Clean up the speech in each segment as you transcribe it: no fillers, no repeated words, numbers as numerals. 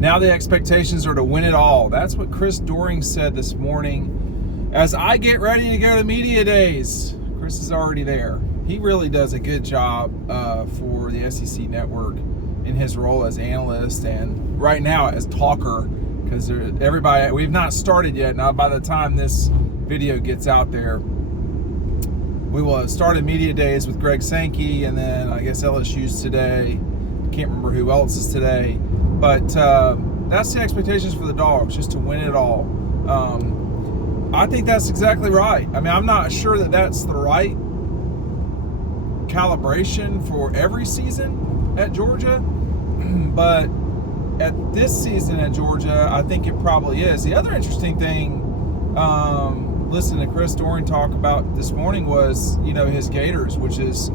Now the expectations are to win it all. That's what Chris Doering said this morning. As I get ready to go to media days, Chris is already there. He really does a good job for the SEC Network in his role as analyst and right now as talker, because everybody, we've not started yet. Now by the time this video gets out there, we will have started media days with Greg Sankey, and then I guess LSU's today. Can't remember who else is today, but that's the expectations for the Dogs, just to win it all. I think that's exactly right. I mean, I'm not sure that that's the right calibration for every season at Georgia, but at this season at Georgia, I think it probably is. The other interesting thing, listening to Chris Doering talk about this morning was, his Gators, which is,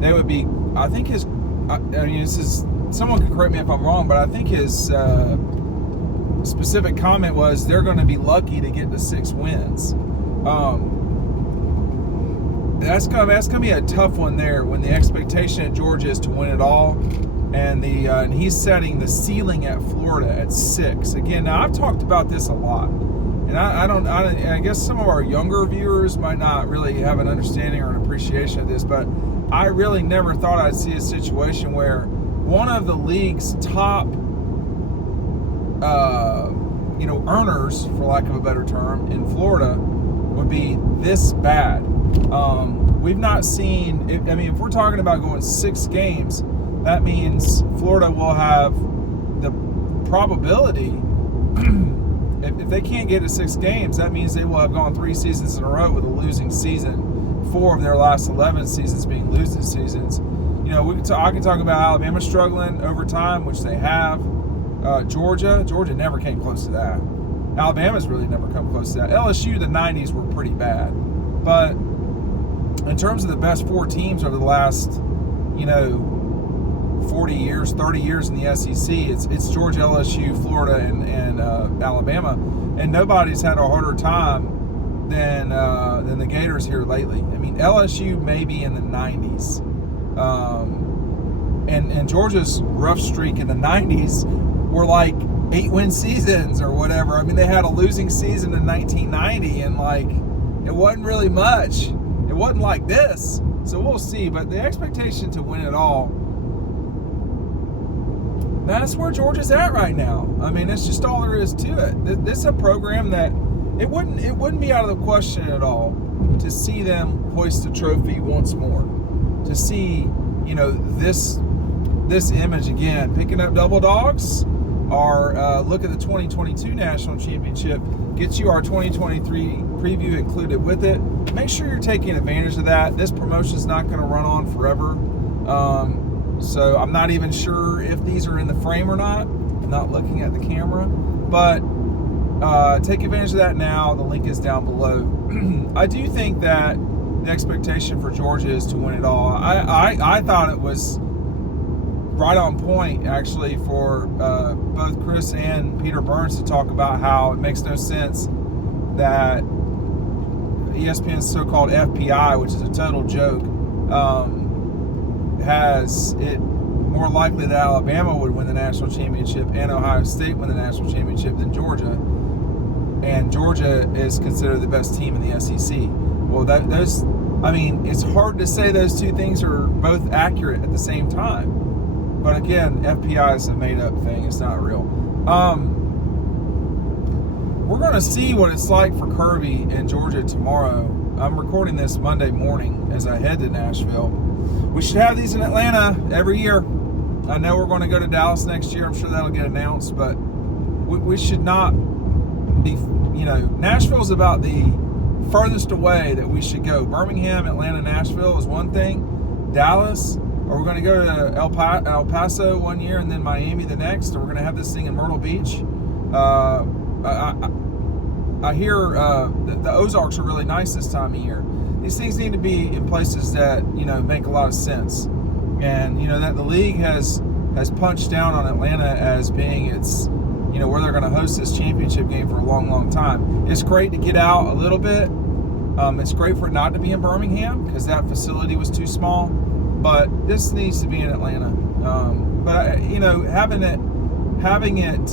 they would be, I think his, I mean, this is, someone can correct me if I'm wrong, but I think his specific comment was they're going to be lucky to get to 6 wins. That's going to be a tough one there when the expectation at Georgia is to win it all, and and he's setting the ceiling at Florida at 6. Again, now I've talked about this a lot, and I guess some of our younger viewers might not really have an understanding or an appreciation of this, but I really never thought I'd see a situation where one of the league's top earners, for lack of a better term, in Florida would be this bad. We've not seen, if we're talking about going 6 games, that means Florida will have the probability, if they can't get to 6 games, that means they will have gone 3 seasons in a row with a losing season, 4 of their last 11 seasons being losing seasons. I can talk about Alabama struggling over time, which they have. Georgia never came close to that. Alabama's really never come close to that. LSU, the 90s were pretty bad. But in terms of the best 4 teams over the last, 40 years, 30 years in the SEC, it's Georgia, LSU, Florida, and Alabama. And nobody's had a harder time than the Gators here lately. I mean, LSU maybe in the 90s. And Georgia's rough streak in the 90s were like 8-win seasons or whatever. I mean, they had a losing season in 1990, and it wasn't really much. It wasn't like this. So we'll see. But the expectation to win it all, that's where Georgia's at right now. I mean, it's just all there is to it. This is a program that it wouldn't be out of the question at all to see them hoist a trophy once more. To see, this image again, picking up double dogs, or look at the 2022 National Championship, gets you our 2023 preview included with it. Make sure you're taking advantage of that. This promotion's not going to run on forever. So I'm not even sure if these are in the frame or not. I'm not looking at the camera. But take advantage of that now. The link is down below. I do think that the expectation for Georgia is to win it all. I thought it was right on point, actually, for both Chris and Peter Burns to talk about how it makes no sense that ESPN's so-called FPI, which is a total joke, has it more likely that Alabama would win the national championship and Ohio State win the national championship than Georgia. And Georgia is considered the best team in the SEC. Well, it's hard to say those two things are both accurate at the same time. But again, FPI is a made-up thing. It's not real. We're going to see what it's like for Kirby in Georgia tomorrow. I'm recording this Monday morning as I head to Nashville. We should have these in Atlanta every year. I know we're going to go to Dallas next year. I'm sure that'll get announced. But we should not be, Nashville's about the furthest away that we should go. Birmingham, Atlanta, Nashville is one thing. Dallas, or we're going to go to El Paso one year and then Miami the next, or we're going to have this thing in Myrtle Beach. I hear the Ozarks are really nice this time of year. These things need to be in places that, make a lot of sense. And, that the league has punched down on Atlanta as being its, where they're going to host this championship game for a long, long time. It's great to get out a little bit. It's great for it not to be in Birmingham because that facility was too small. But this needs to be in Atlanta. But having it having it,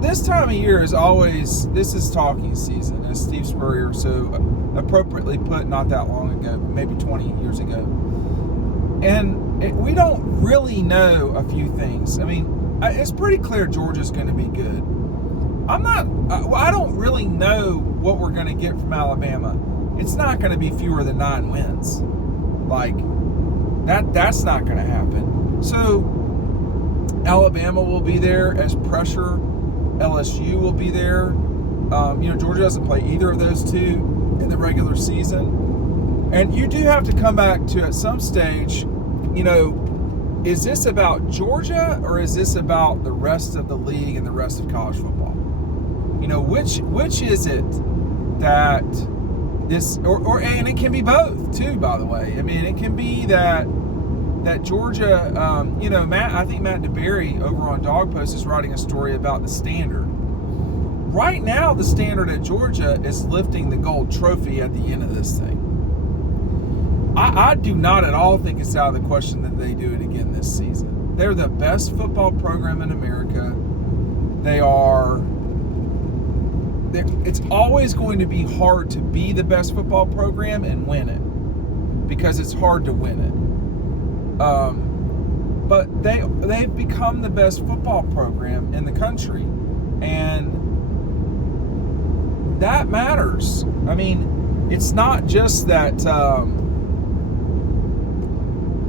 this time of year is always, this is talking season, as Steve Spurrier so appropriately put not that long ago, maybe 20 years ago. And we don't really know a few things. I mean, it's pretty clear Georgia's going to be good. I don't really know what we're going to get from Alabama. It's not going to be fewer than 9 wins. Like, that's not going to happen. So, Alabama will be there as pressure. LSU will be there. Georgia doesn't play either of those two in the regular season. And you do have to come back to, at some stage, is this about Georgia or is this about the rest of the league and the rest of college football? Which is it that this, and it can be both too, by the way. I mean, it can be that Georgia, I think Matt DeBerry over on Dawg Post is writing a story about the standard. Right now, the standard at Georgia is lifting the gold trophy at the end of this thing. I do not at all think it's out of the question that they do it again this season. They're the best football program in America. It's always going to be hard to be the best football program and win it, because it's hard to win it. But they've become the best football program in the country, and that matters. I mean, it's not just that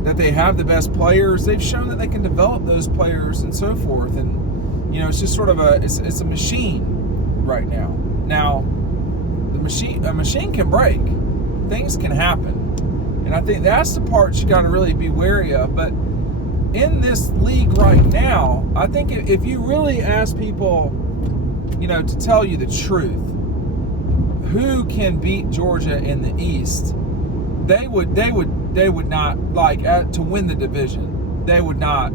that they have the best players. They've shown that they can develop those players and so forth. And it's just sort of it's a machine right now. Now, a machine can break. Things can happen. And I think that's the part you got to really be wary of. But in this league right now, I think if you really ask people, to tell you the truth, who can beat Georgia in the East, they would not, to win the division. They would not.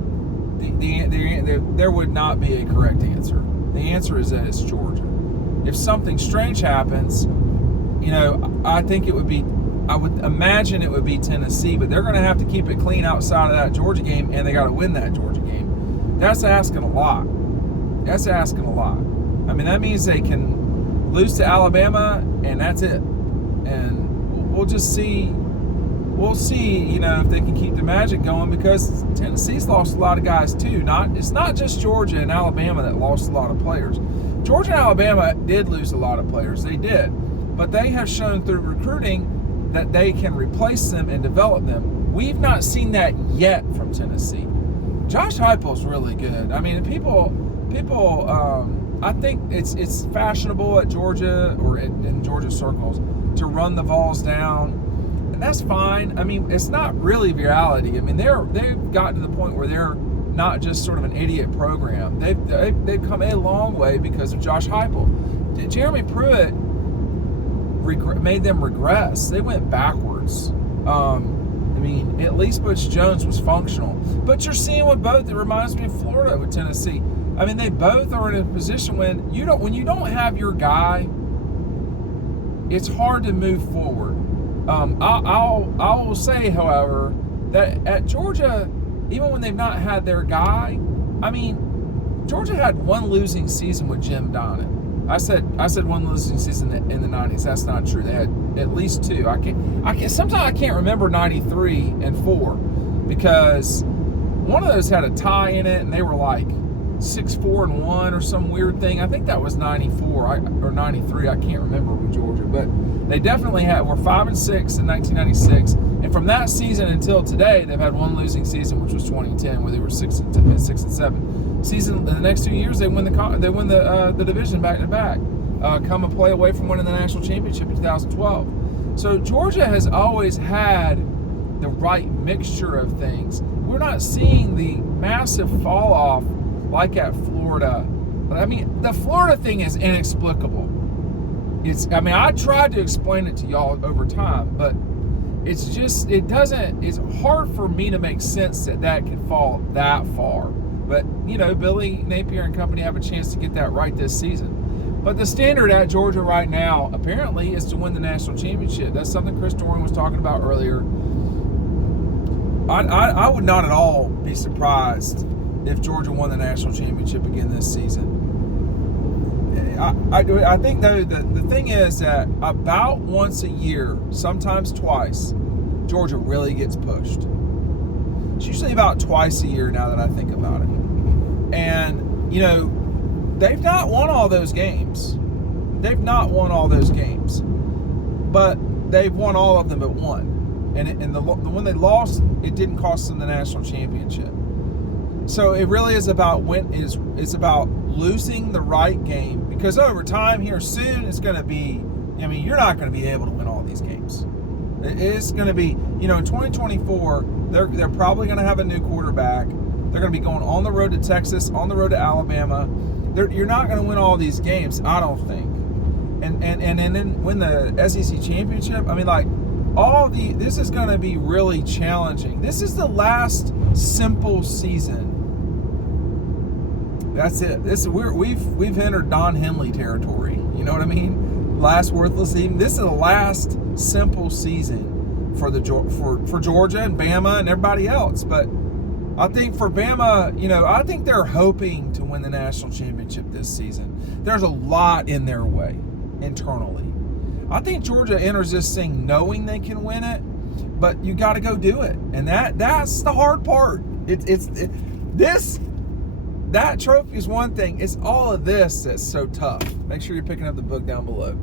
There would not be a correct answer. The answer is that it's Georgia. If something strange happens, I think it would be. I would imagine it would be Tennessee, but they're going to have to keep it clean outside of that Georgia game, and they got to win that Georgia game. That's asking a lot. I mean, that means they can lose to Alabama, and that's it. And we'll just see. We'll see, if they can keep the magic going, because Tennessee's lost a lot of guys too. It's not just Georgia and Alabama that lost a lot of players. Georgia and Alabama did lose a lot of players. They did. But they have shown through recruiting that they can replace them and develop them. We've not seen that yet from Tennessee. Josh Heupel's really good. I mean, people. I think it's fashionable at Georgia, or in Georgia circles, to run the Vols down, and that's fine. I mean, it's not really reality. I mean, they've gotten to the point where they're not just sort of an idiot program. They've come a long way because of Josh Heupel. Jeremy Pruitt made them regress. They went backwards. At least Butch Jones was functional. But you're seeing with both, it reminds me of Florida with Tennessee. I mean, they both are in a position when you don't have your guy, it's hard to move forward. I will say, however, that at Georgia, even when they've not had their guy, I mean, Georgia had one losing season with Jim Donnan. I said one losing season in the 90s. That's not true. They had at least two. Sometimes I can't remember 93 and 4, because one of those had a tie in it, and they were like 6-4-1 or some weird thing. I think that was 94 or 93. I can't remember with Georgia, but they definitely were 5-6 in 1996. And from that season until today, they've had one losing season, which was 2010, where they were 6-7. The next 2 years, they win the division back to back. Come a play away from winning the national championship in 2012. So Georgia has always had the right mixture of things. We're not seeing the massive fall off like at Florida. I mean, the Florida thing is inexplicable. I tried to explain it to y'all over time, but it's hard for me to make sense that can fall that far. But, Billy Napier and company have a chance to get that right this season. But the standard at Georgia right now, apparently, is to win the national championship. That's something Chris Doering was talking about earlier. I would not at all be surprised if Georgia won the national championship again this season. I think, though, the thing is that about once a year, sometimes twice, Georgia really gets pushed. It's usually about twice a year now that I think about it. And, you know, they've not won all those games. But they've won all of them but one. And the when they lost, it didn't cost them the national championship. So it really is about it's about losing the right game, because over time here soon it's going to be, I mean, you're not going to be able to win all these games. It's going to be, you know, in 2024 they're probably going to have a new quarterback. They're going to be going on the road to Texas, on the road to Alabama. You're not going to win all these games, I don't think. And then win the SEC championship. I mean, like, this is going to be really challenging. This is the last simple season. That's it. We've entered Don Henley territory. You know what I mean? Last worthless season. This is the last simple season for Georgia and Bama and everybody else. But I think for Bama, you know, I think they're hoping to win the national championship this season. There's a lot in their way internally. I think Georgia enters this thing knowing they can win it, but you got to go do it, and that's the hard part. That trophy is one thing. It's all of this that's so tough. Make sure you're picking up the book down below.